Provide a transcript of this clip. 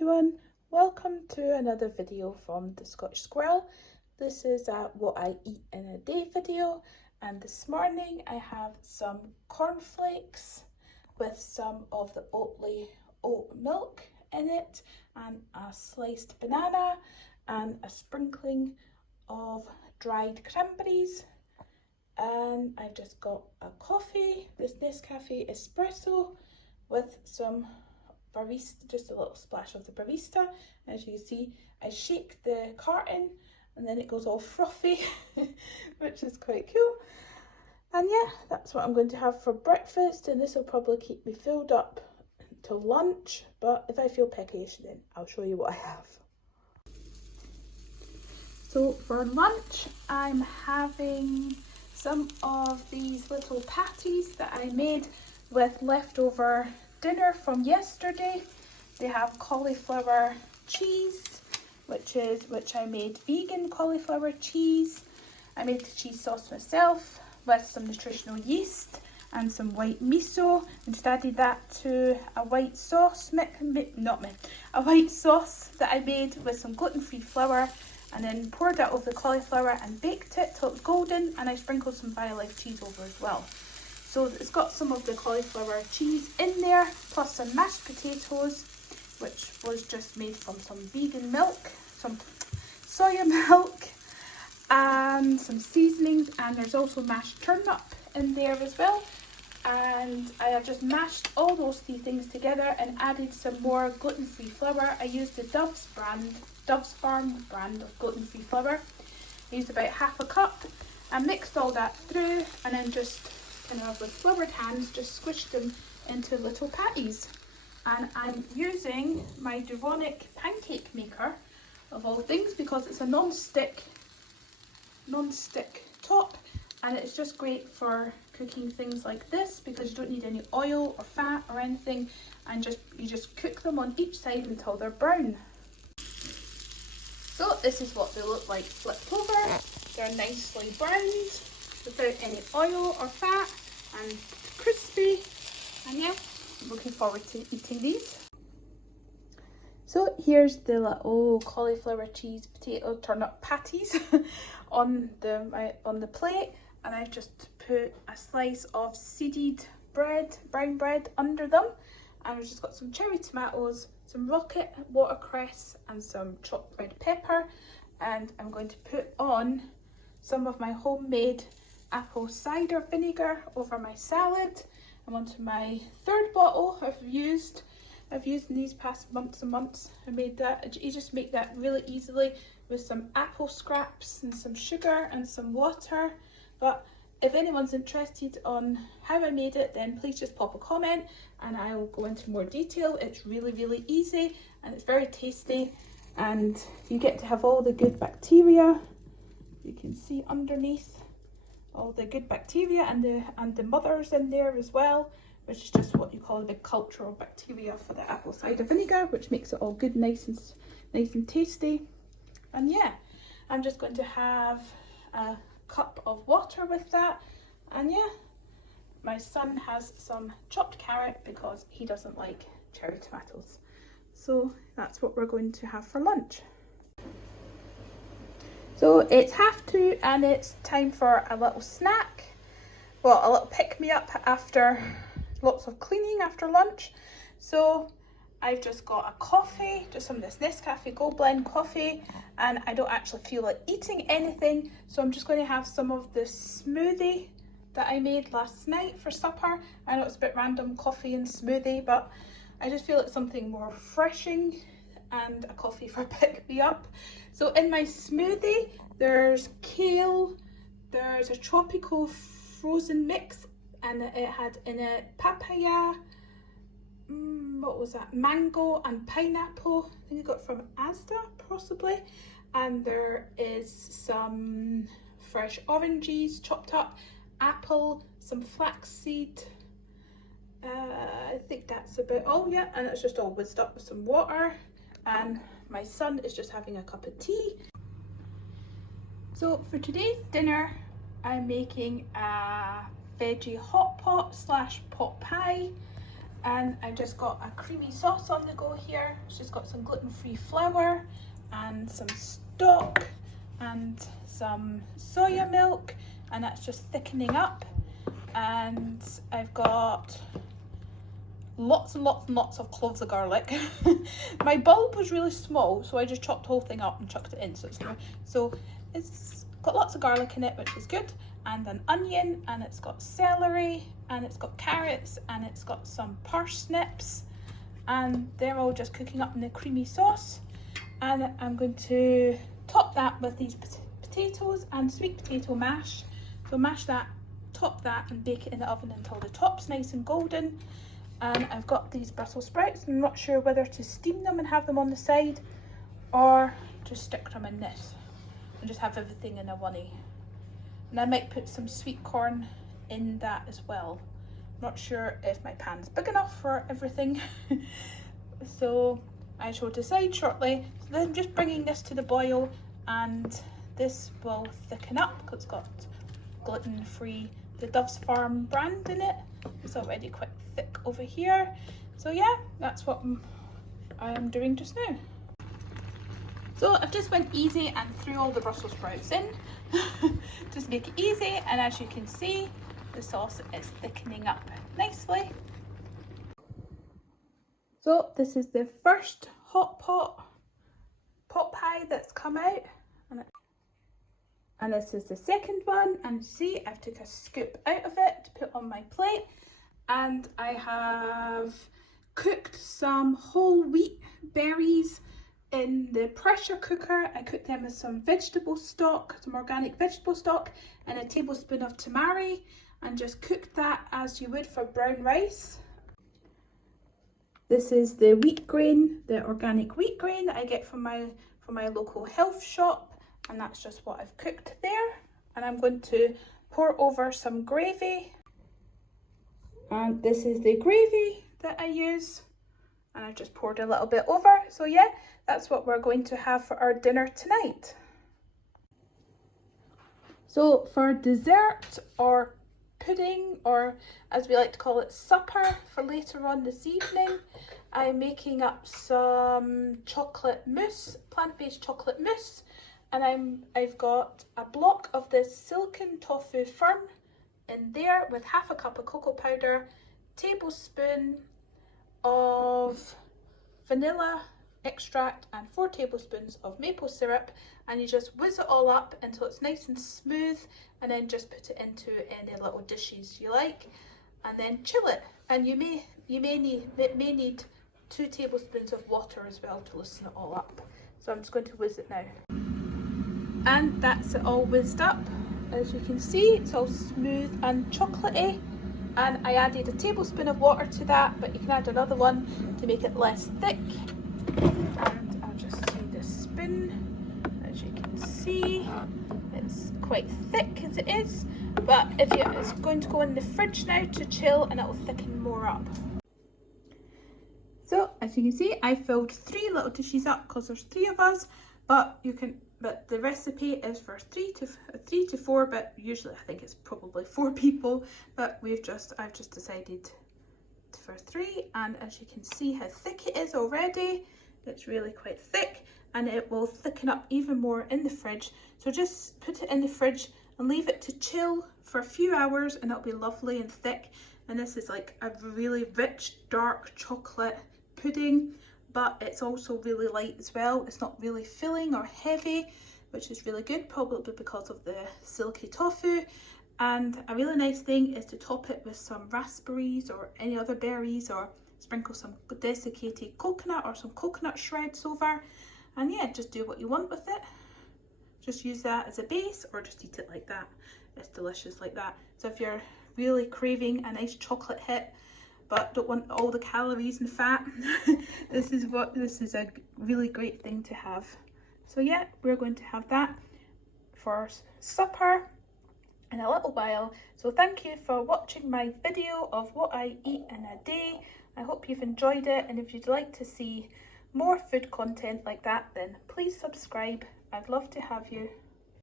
everyone, welcome to another video from the Scottish Squirrel. This is a what I eat in a day video, and this morning I have some cornflakes with some of the Oatly oat milk in it and a sliced banana and a sprinkling of dried cranberries. And I've just got a coffee, this Nescafe espresso with some barista, just a little splash of the barista. As you can see, I shake the carton and then it goes all frothy, which is quite cool. And yeah, that's what I'm going to have for breakfast, and this will probably keep me filled up till lunch, but if I feel peckish then I'll show you what I have. So for lunch I'm having some of these little patties that I made with leftover dinner from yesterday. They have cauliflower cheese, which I made vegan cauliflower cheese. I made the cheese sauce myself with some nutritional yeast and some white miso, and just added that to a white sauce, a white sauce that I made with some gluten-free flour, and then poured that over the cauliflower and baked it till it's golden, and I sprinkled some BioLife cheese over as well. So it's got some of the cauliflower cheese in there, plus some mashed potatoes, which was just made from some vegan milk, some soya milk, and some seasonings, and there's also mashed turnip in there as well. And I have just mashed all those three things together and added some more gluten-free flour. I used the Dove's Farm brand of gluten-free flour. I used about half a cup and mixed all that through, and then just kind of with floured hands just squished them into little patties. And I'm using my Duronic pancake maker of all things because it's a non-stick top, and it's just great for cooking things like this because you don't need any oil or fat or anything, and you just cook them on each side until they're brown. So this is what they look like flipped over. They're nicely browned without any oil or fat and crispy, and yeah, I'm looking forward to eating these. So here's the little cauliflower cheese potato turnip patties on the plate, and I've just put a slice of seeded bread, brown bread, under them, and I've just got some cherry tomatoes, some rocket watercress, and some chopped red pepper, and I'm going to put on some of my homemade apple cider vinegar over my salad. I'm onto my third bottle I've used in these past months and months. I made that, you just make that really easily with some apple scraps and some sugar and some water. But if anyone's interested on how I made it, then please just pop a comment and I'll go into more detail. It's really easy and it's very tasty, and you get to have all the good bacteria. You can see underneath all the good bacteria and the mothers in there as well, which is just what you call the cultural bacteria for the apple cider vinegar, which makes it all good, nice and tasty. And yeah, I'm just going to have a cup of water with that, and yeah, my son has some chopped carrot because he doesn't like cherry tomatoes. So that's what we're going to have for lunch. So it's 2:30 and it's time for a little snack. Well, a little pick-me-up after lots of cleaning after lunch. So I've just got a coffee, just some of this Nescafe Gold Blend coffee, and I don't actually feel like eating anything, so I'm just going to have some of the smoothie that I made last night for supper. I know it's a bit random, coffee and smoothie, but I just feel it's something more refreshing and a coffee for pick-me-up. So in my smoothie, there's kale, there's a tropical frozen mix, and it had in it papaya, what was that, mango and pineapple. I think I got it from Asda possibly, and there is some fresh oranges chopped up, apple, some flaxseed. I think that's about all. Yeah, and it's just all whizzed up with some water, and my son is just having a cup of tea. So for today's dinner, I'm making a veggie hot pot / pot pie. And I just got a creamy sauce on the go here. It's just got some gluten-free flour and some stock and some soya milk, and that's just thickening up. And I've got lots and lots and lots of cloves of garlic. My bulb was really small, so I just chopped the whole thing up and chucked it in. So it's got lots of garlic in it, which is good, and an onion, and it's got celery, and it's got carrots, and it's got some parsnips, and they're all just cooking up in the creamy sauce. And I'm going to top that with these potatoes and sweet potato mash. So mash that, top that, and bake it in the oven until the top's nice and golden. And I've got these Brussels sprouts. I'm not sure whether to steam them and have them on the side or just stick them in this and just have everything in a oneie. And I might put some sweet corn in that as well. Not sure if my pan's big enough for everything. So I shall decide shortly. So then I'm just bringing this to the boil, and this will thicken up because it's got gluten-free, the Dove's Farm brand in it. It's already quite thick over here. So yeah, that's what I am doing just now. So I've just went easy and threw all the Brussels sprouts in. Just make it easy, and as you can see, the sauce is thickening up nicely. So this is the first hot pot pie that's come out, and this is the second one. And see, I've took a scoop out of it to put on my plate, and I have cooked some whole wheat berries in the pressure cooker. I cooked them with some vegetable stock, some organic vegetable stock, and a tablespoon of tamari, and just cooked that as you would for brown rice. This is the wheat grain, the organic wheat grain that I get from my local health shop, and that's just what I've cooked there. And I'm going to pour over some gravy, and this is the gravy that I use, and I just poured a little bit over. So yeah, that's what we're going to have for our dinner tonight. So for dessert, or pudding, or as we like to call it, supper, for later on this evening, I'm making up some chocolate mousse, plant-based chocolate mousse, and I've got a block of this silken tofu firm in there with half a cup of cocoa powder, tablespoon of vanilla extract, and 4 tablespoons of maple syrup, and you just whiz it all up until it's nice and smooth, and then just put it into any little dishes you like, and then chill it. And you may need 2 tablespoons of water as well to loosen it all up. So I'm just going to whiz it now, and that's it all whizzed up. As you can see, it's all smooth and chocolatey, and I added a tablespoon of water to that, but you can add another one to make it less thick. And I'll just see the spoon. As you can see, it's quite thick as it is, but it's going to go in the fridge now to chill, and it will thicken more up. So as you can see, I filled 3 little dishes up because there's 3 of us, but the recipe is for 3 to 4, but usually I think it's probably 4 people, but I've just decided for 3, and as you can see how thick it is already, it's really quite thick, and it will thicken up even more in the fridge. So just put it in the fridge and leave it to chill for a few hours, and it'll be lovely and thick. And this is like a really rich dark chocolate pudding, but it's also really light as well. It's not really filling or heavy, which is really good, probably because of the silky tofu. And a really nice thing is to top it with some raspberries or any other berries, or sprinkle some desiccated coconut or some coconut shreds over. And yeah, just do what you want with it. Just use that as a base, or just eat it like that. It's delicious like that. So if you're really craving a nice chocolate hit, but don't want all the calories and fat, this is a really great thing to have. So yeah, we're going to have that for supper in a little while. So thank you for watching my video of what I eat in a day. I hope you've enjoyed it, and if you'd like to see more food content like that, then please subscribe. I'd love to have you.